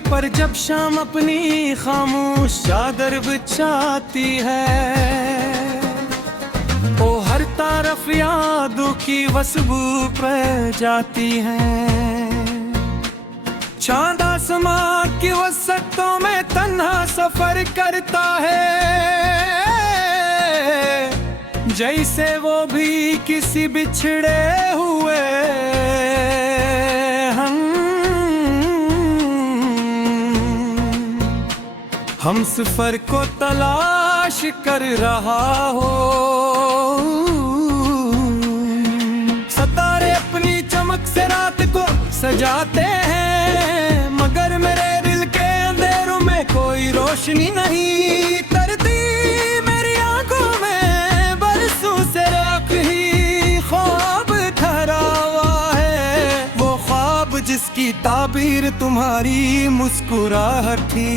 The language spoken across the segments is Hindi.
पर जब शाम अपनी खामोश चादर बिछाती है, ओ हर तरफ यादों की खुशबू फैल जाती है। चांद आसमां की वसतों में तन्हा सफर करता है, जैसे वो भी किसी बिछड़े हुए हम सफर को तलाश कर रहा हो। सितारे अपनी चमक से रात को सजाते हैं, मगर मेरे दिल के अंधेरों में कोई रोशनी नहीं। तरती मेरी आंखों में बरसों से राख ही ख्वाब ठहरा हुआ है, वो ख्वाब जिसकी ताबीर तुम्हारी मुस्कुराहट थी।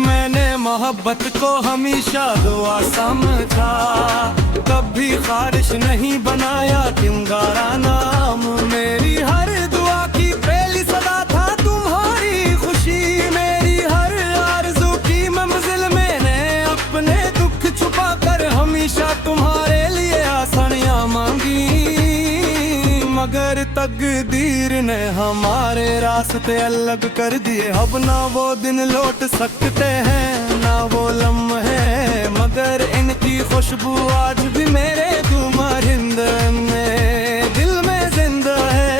मैंने मोहब्बत को हमेशा दुआ समझा, कभी ख्वाहिश नहीं बनाया तुम्हारा नाम। मेरी हर दुआ की पहली सदा था तुम्हारी खुशी, मेरी हर आरज़ू की मंजिल मैंने अपने दुख छुपा कर हमेशा तुम्हारे लिए आसानियां मांगी। मगर तकदीर ने हमारे रास्ते अलग कर दिए, अब ना वो दिन लौट सकते हैं ना वो लम्हे, मगर इनकी खुशबू आज भी मेरे तुम्हारिंद में दिल में जिंदा है।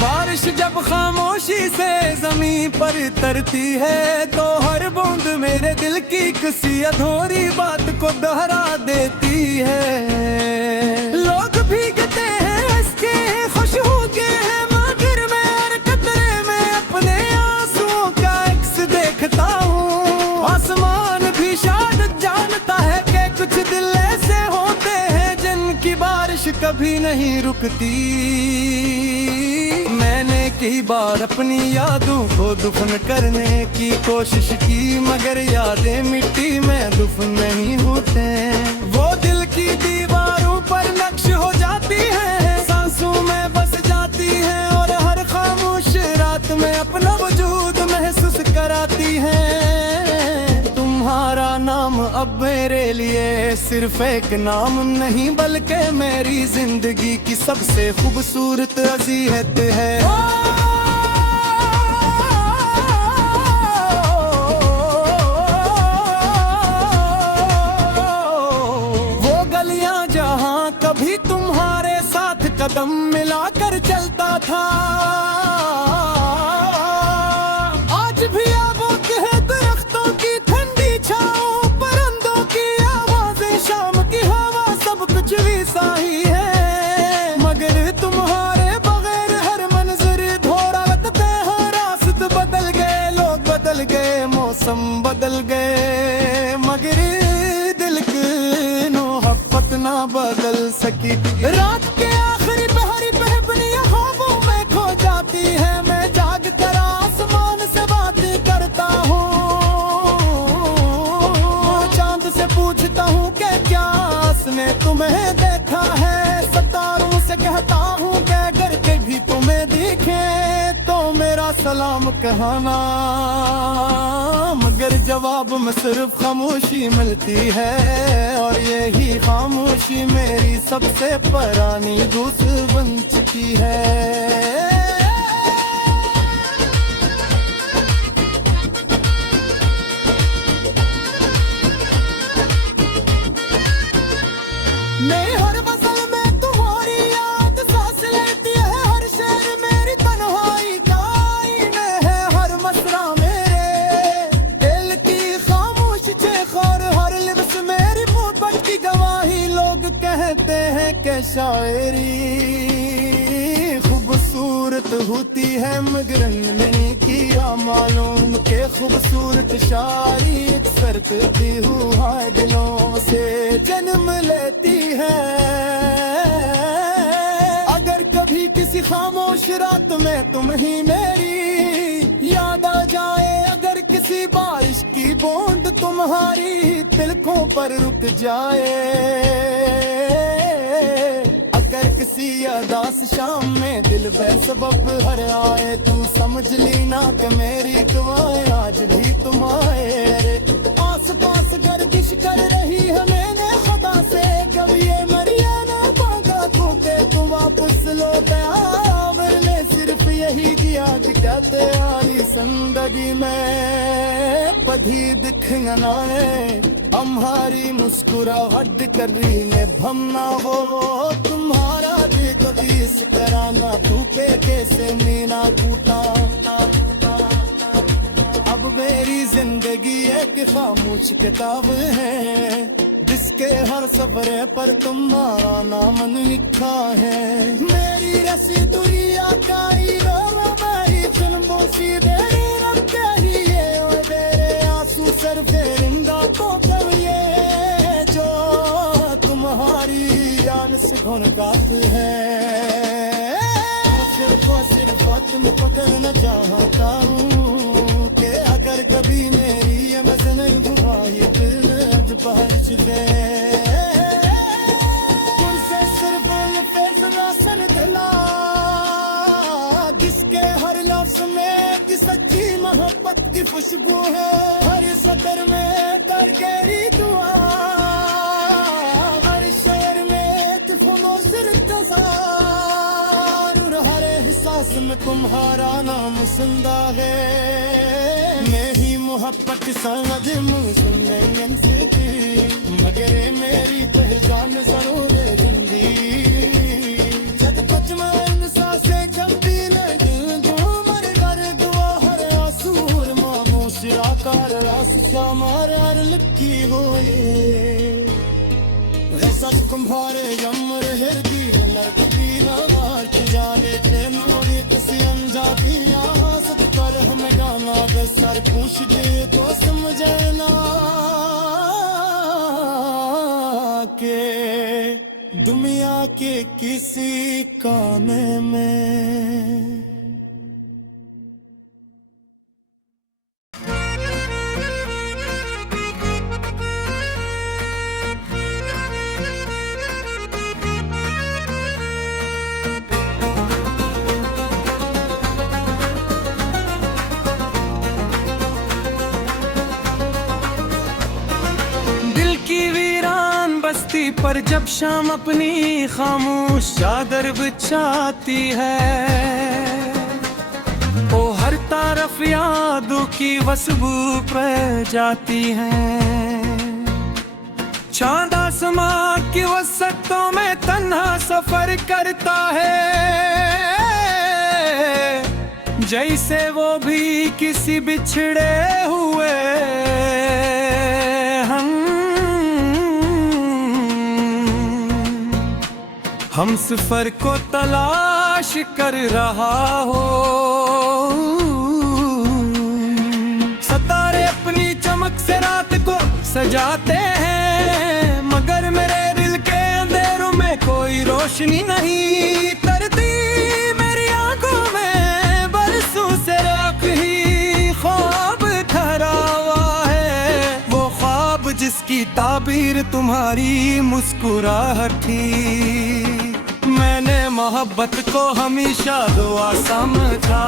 बारिश जब खामोशी से ज़मीन पर तरती है, तो हर बूंद मेरे दिल की किसी अधूरी बात को दोहरा देती है। लोग भीगते हैं, हंसते हैं, खुश होते हैं, मगर मैं हर कतरे में अपने आंसुओं का अक्स देखता हूँ। आसमान भी शायद जानता है कि कुछ दिल ऐसे होते हैं जिनकी बारिश कभी नहीं रुकती। मैंने कई बार अपनी यादों को दफन करने की कोशिश की, मगर यादें मिट्टी में दफन नहीं होते। वो दिल की दीवारों पर नक्श हो जाती है, सांसों में बस जाती है, और हर खामोश रात में अपना वजूद महसूस कराती है। तुम्हारा नाम अब मेरे लिए सिर्फ एक नाम नहीं, बल्कि मेरी जिंदगी की सबसे खूबसूरत अज़ीहत है। वो गलियां जहां कभी तुम्हारे साथ कदम मिलाकर चलता था, आज भी आबोक है दरख्तों की ठंडी छांव, परिंदों की आवाजें, शाम की हवा, सब कुछ वैसा ही है। मगर तुम्हारे बगैर हर मंजर थोड़ा लगता है, रास्ते बदल गए, लोग बदल गए, मौसम बदल गए, मगर दिल की मोहब्बत ना बदल सकी। रात के आखिरी पहरी पे अपनी ख्वाबों में खो जाती है, मैं जाग कर आसमान से बात करता हूँ, चांद से पूछता हूँ कि क्या उसने तुम्हें देखा है, सितारों से कहता हूँ कि अगर कभी तुम्हें दिखे तो मेरा सलाम कहना, मगर जवाब में सिर्फ खामोशी मिलती है, और यही खामोशी मेरी सबसे पुरानी दोस्त बन चुकी है। मैं हर गज़ल में तुम्हारी याद सांस लेती है, हर शेर मेरी तन्हाई का आईना है, हर मसरा मेरे दिल की खामोश चेखोर, हर लिफ्ज़ मेरी मोहब्बत की गवाही। लोग कहते हैं कि शायरी खूबसूरत होती है, मगर नहीं किया मालूम के खूबसूरत शायरी अक्सर करती हुआ दिलों से जन्म लेती है। अगर कभी किसी खामोश रात में तुम ही मेरी याद आ जाए, अगर किसी बारिश की बूंद तुम्हारी तिलकों पर रुक जाए। अगर किसी अदास शाम में दिल बेसबब हर आए, तू समझ ली ना कि मेरी दुआएं आज भी तुम आए। आस पास गर्दिश कर रही है मैंने खुदा से, कब ये मरिया ना मांगा तू के तू वापस लौट आ। वरने सिर्फ यही किया कहते आरी जिंदगी में पधी दिखना है। हमारी मुस्कुराहट कर रही ने भमना वो तुम्हारा दिल कभी इस कराना तू पे कैसे मीना कूटा। अब मेरी जिंदगी एक खामोश किताब है, जिसके हर सफरे पर तुम्हारा नाम लिखा है। मेरी रसी दुनिया का मेरी फिल्मों सी देरी रखते ही ये और मेरे आंसू सर फेरिंदा तो करिए जो तुम्हारी जान से गुनगात है। सिर्फ तुम पकड़ना चाहता हूँ कि अगर कभी मेरी ये मजन दुआई फिर बारिश दे उनसे सिर्फ फैसला सर दिला, जिसके हर लफ्ज में की सच्ची मोहब्बत की खुशबू है। हर सतर में कर गहरी दुआ, हर शहर में तफमो सिर तजार, हर एहसास में तुम्हारा नाम जिंदा है। मेरी मोहब्बत समझ मुँह सुन लेंगे से मगर मेरी पहचान जरूर जिंदी। जब पच में सांसें जमती नहीं जो मर कर दुआ हर आसूर मानो सिराकार रास शामार हर लिखी होए। सच तुम्हारे यमर हृदय लर कभी नवार की जाने थे नोरी किसी अनजाती यहाँ सब कर हमें गाना बस सर पूछ दे तो समझे ना के दुनिया के किसी काम में। पर जब शाम अपनी खामोश चादर बिछाती है, ओ हर तरफ यादों की खुशबू फैल जाती है। चांद आसमां की वसतों में तन्हा सफर करता है, जैसे वो भी किसी बिछड़े हुए हम सफर को तलाश कर रहा हो। सितारे अपनी चमक से रात को सजाते हैं, मगर मेरे दिल के अंधेरों में कोई रोशनी नहीं। तरती मेरी आंखों में बरसों से राख ही ख्वाब ठहरा हुआ है, वो ख्वाब जिसकी ताबीर तुम्हारी मुस्कुराहट थी। मैंने मोहब्बत को हमेशा दुआ समझा,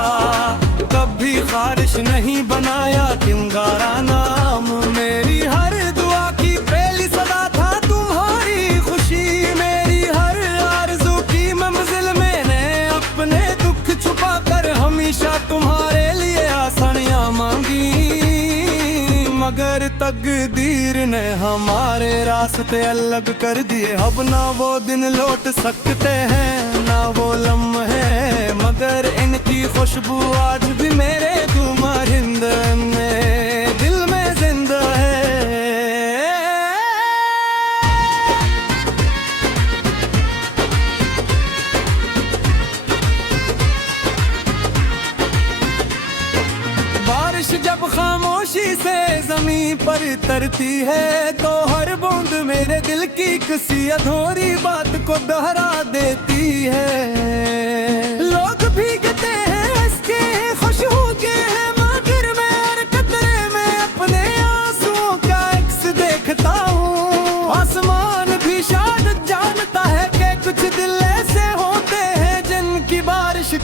कभी ख्वाहिश नहीं बनाया तुम्हारा नाम। मेरी हर दुआ की पहली सदा था तुम्हारी खुशी, मेरी हर आरज़ू की मंजिल मैंने अपने दुख छुपा कर हमेशा तुम्हारे लिए आसानियाँ मांगी। मगर तकदीर ने हमारे रास्ते अलग कर दिए, अब ना वो दिन लौट सकते हैं ना वो लम्हे, मगर इनकी खुशबू आज भी मेरे तुम्हारिंद में दिल में जिंदा है। बारिश जब खामोशी से ज़मीं पर तरती है, तो हर बूंद मेरे दिल की किसी अधूरी बात को दोहरा देती है। लोग भीगते हैं इसके खुश हो के, मगर मैं हर कतरे में अपने आंसुओं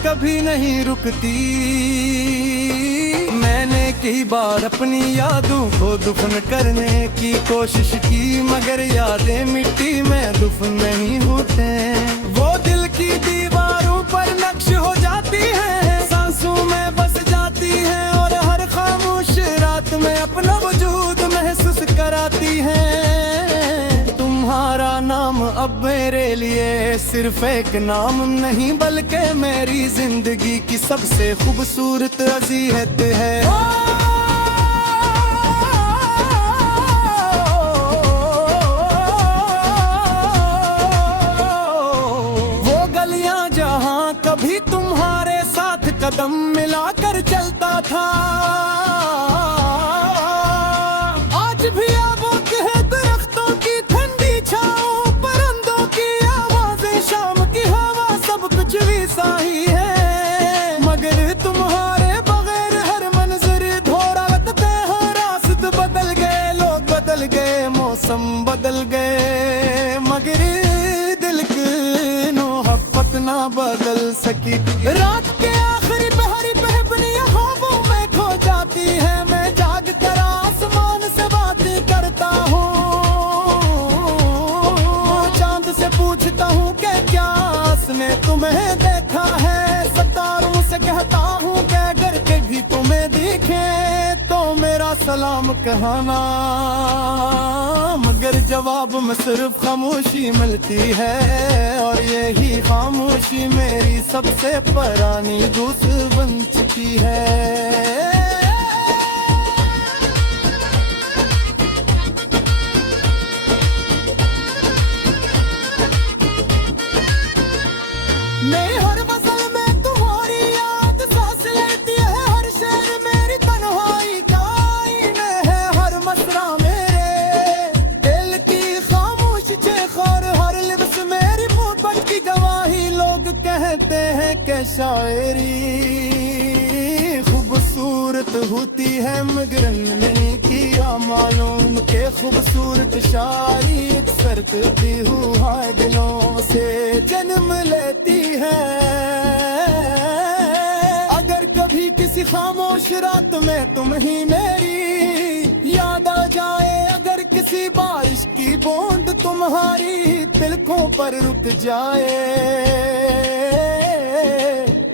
कभी नहीं रुकती। मैंने कई बार अपनी यादों को दफन करने की कोशिश की, मगर यादें मिट्टी में दफन नहीं होते। वो दिल की दीवारों पर नक्श हो जाती है, सांसों में बस जाती है, और हर खामोश रात में अपना वजूद महसूस कराती है। तुम्हारा नाम अब मेरे लिए सिर्फ एक नाम नहीं, बल्कि मेरी जिंदगी की सबसे खूबसूरत अज़ीहत है। वो गलियां जहां कभी तुम्हारे साथ कदम मिलाकर चलता था, आज भी आबोक है दरख्तों की ठंडी छाँव, परिंदों की आवाजें, शाम की हवा, सब कुछ वैसा ही है। मगर तुम्हारे बगैर हर मंजर थोड़ा लगता है, रास्ते बदल गए, लोग बदल गए, मौसम बदल गए, मगर दिल की मोहब्बत ना बदल सकी। रात के आखिरी पहरी पे अपनी ख्वाबों में खो जाती है, मैं जाग कर आसमान से बात करता हूँ, चांद से पूछता हूँ कि क्या उसने तुम्हें देखा है, सितारों से कहता हूँ कि अगर कभी तुम्हें दिखे तो मेरा सलाम कहना, मगर जवाब में सिर्फ खामोशी मिलती है, और यही खामोशी मेरी सबसे पुरानी दोस्त बन चुकी है। नहीं हर फसल में तुम्हारी याद सांस लेती है, हर शेर मेरी तन्हाई का आईना है, हर मसरा मेरे दिल की खामोश चेख, और हर लिब्स मेरी मोहब्बत की गवाही। लोग कहते हैं कि शायरी खूबसूरत होती है, मगर नहीं किया मालूम के खूबसूरत शायरी अक्सर करती हुआ दिलों से जन्म लेती है। अगर कभी किसी खामोश रात में तुम ही मेरी याद आ जाए, अगर किसी बारिश की बूंद तुम्हारी तिलकों पर रुक जाए,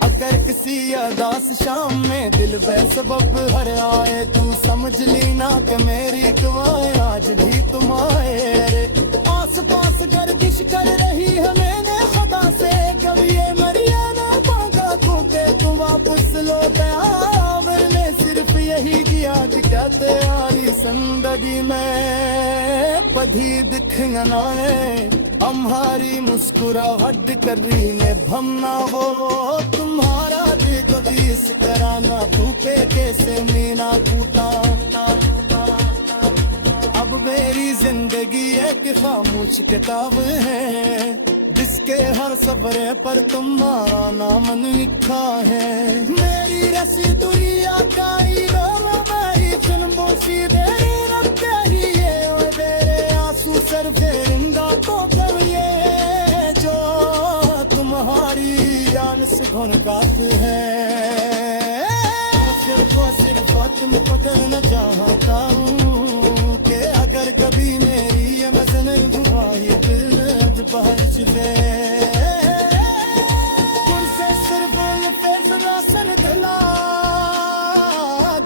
अगर किसी अदास शाम में दिल बेसबब हर आए, तू समझ लेना कि मेरी दुआएं आज भी तुम आए। आस पास गर्दिश कर रही है मैंने खुदा से, कभी ये मरिया ना पागा के तू वापस लौट आ, वरने सिर्फ यही किया कहते आरी जिंदगी में पधी दिखेंगे ना हमारी मुस्कुराहट कर रही ने भमना हो तुम्हारा दिल कभी इस तरह ना टूटे कैसे मीना टूटा। अब मेरी जिंदगी एक खामोश किताब है, जिसके हर सफरे पर तुम्हारा नाम लिखा है। मेरी रसी दुनिया का हीरो मेरी फिल्मों सी तेरी रखी है, और तेरे आंसू सर फेरिंदा तो करिए जो तुम्हारी जान से घुनकात है। सिर्फ तुम पकड़ना चाहता हूँ कि अगर कभी मेरी ये मज़न हुई फिर बारिश ले तुमसे सिर्फ ये फैसला सर दिला,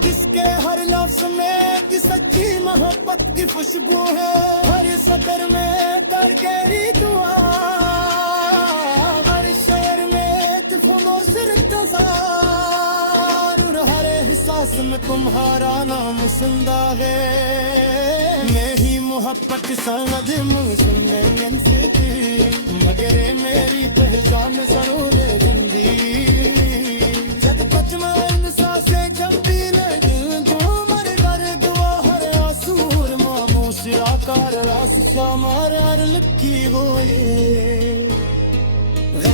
जिसके हर लफ्ज़ में की सच्ची मोहब्बत की खुशबू है, हर सतर में कर गहरी दुआ, हर शहर में तूफानों से एहसास में तुम्हारा नाम जिंदा है। मेरी मोहब्बत संग सुनने से मगर मेरी पहचान जरूर जिंदी जब कुछ मन सांसे गंदी लगे घूमर कर दुआ हर आसूर मामूस आकार रास शामार लिखी होए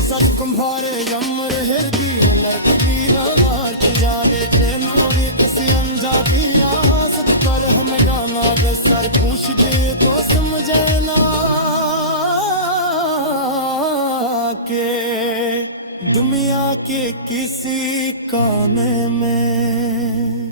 सच तुम्हारे यमर हरदी लड़की नार जाने तेनोरी किसी अंजाबी सत कर हम गाना सर पूछ दे तो समझना के दुनिया के किसी काम में।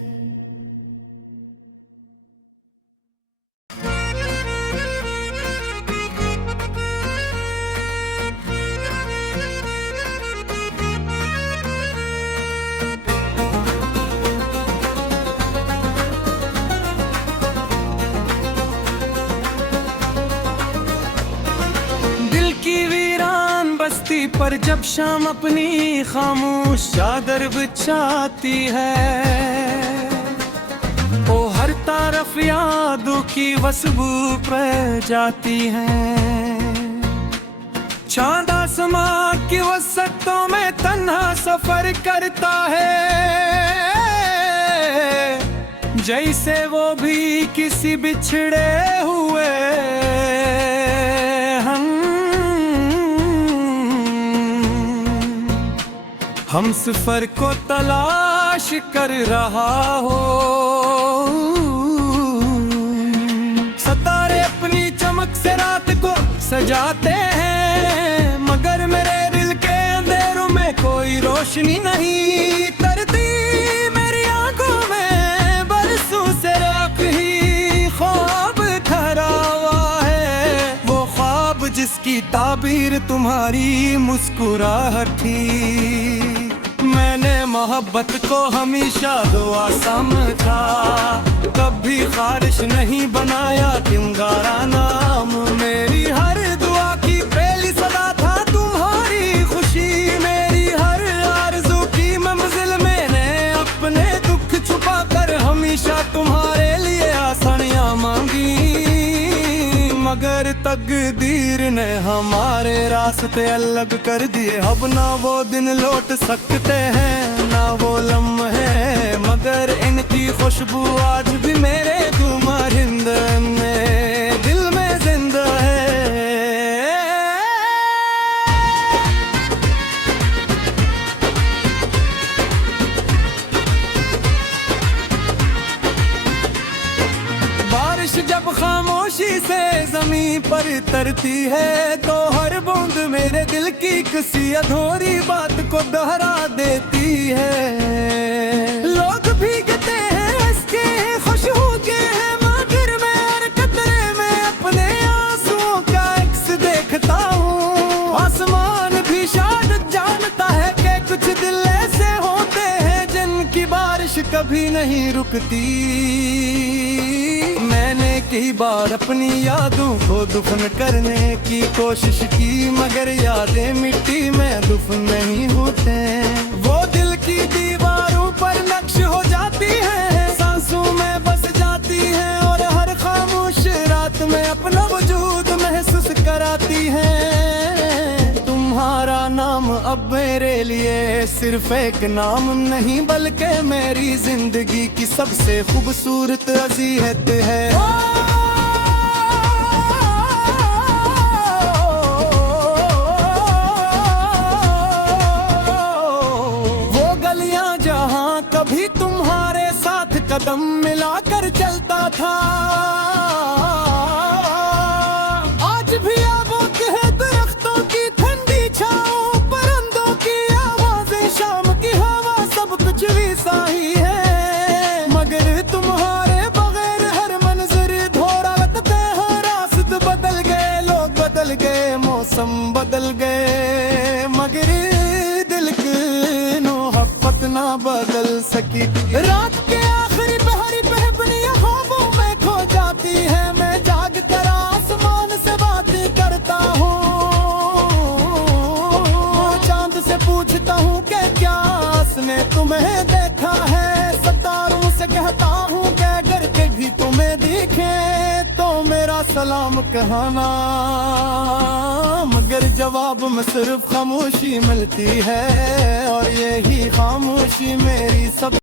पर जब शाम अपनी खामोश चादर बिछाती है, वो हर तरफ यादों की खुशबू फैल जाती है। चांद आसमां की वसतों में तन्हा सफर करता है, जैसे वो भी किसी बिछड़े हुए हम सफर को तलाश कर रहा हो। सितारे अपनी चमक से रात को सजाते हैं, मगर मेरे दिल के अंधेरों में कोई रोशनी नहीं। तरती मेरी आंखों में बरसों से राख ही ख्वाब ठहरा हुआ है, वो ख्वाब जिसकी ताबीर तुम्हारी मुस्कुराहट थी। मैंने मोहब्बत को हमेशा दुआ समझा, कभी ख्वाहिश नहीं बनाया तुम्हारा नाम। मेरी हर दुआ की पहली सदा था तुम्हारी खुशी, मेरी हर आरज़ू की मंजिल मैंने अपने दुख छुपा कर हमेशा तुम्हारे लिए आसानियां मांगी। मगर तकदीर ने हमारे रास्ते अलग कर दिए, अब ना वो दिन लौट सकते हैं ना वो लम्हे, मगर इनकी खुशबू आज भी मेरे तुम्हारिंद में दिल में जिंदा है। बारिश जब खामोशी से ज़मीं पर तरती है, तो हर बूंद मेरे दिल की किसी अधूरी बात को दोहरा देती है। लोग भीगते हैं हंसके खुश होके हैं, मगर मैं हर कतरे में अपने आंसुओं का अक्स देखता हूँ। आसमान भी शायद जानता है कि कुछ दिल ऐसे होते हैं जिनकी बारिश कभी नहीं रुकती। मैंने कई बार अपनी यादों को दफन करने की कोशिश की, मगर यादें मिट्टी में दफन नहीं होते। वो दिल की दीवारों पर नक्श हो जाती है, सांसों में बस जाती है, और हर खामोश रात में अपना वजूद महसूस कराती है। तुम्हारा नाम अब मेरे लिए सिर्फ एक नाम नहीं, बल्कि मेरी जिंदगी की सबसे खूबसूरत अज़ीहत है। वो गलियां जहां कभी तुम्हारे साथ कदम मिलाकर चलता था, आज भी आबोद है दरख्तों की ठंडी छांव, परिंदों की आवाजें, शाम की हवा, सब कुछ वैसा ही है। मगर तुम्हारे बगैर हर मंजर थोड़ा लगता है, रास्ते बदल गए, लोग बदल गए, मौसम बदल गए, मगर दिल की मोहब्बत ना बदल सकी। रात के आखिरी पहरी पहबनियां ख्वाबों में खो जाती है, मैं जाग कर आसमान से बात करता हूँ, चांद से पूछता हूँ कि क्या उसने तुम्हें देखा है, सितारों से कहता हूँ कि अगर कभी तुम्हें दिखे तो मेरा सलाम कहना, मगर जवाब में सिर्फ खामोशी मिलती है, और यही खामोशी मेरी सब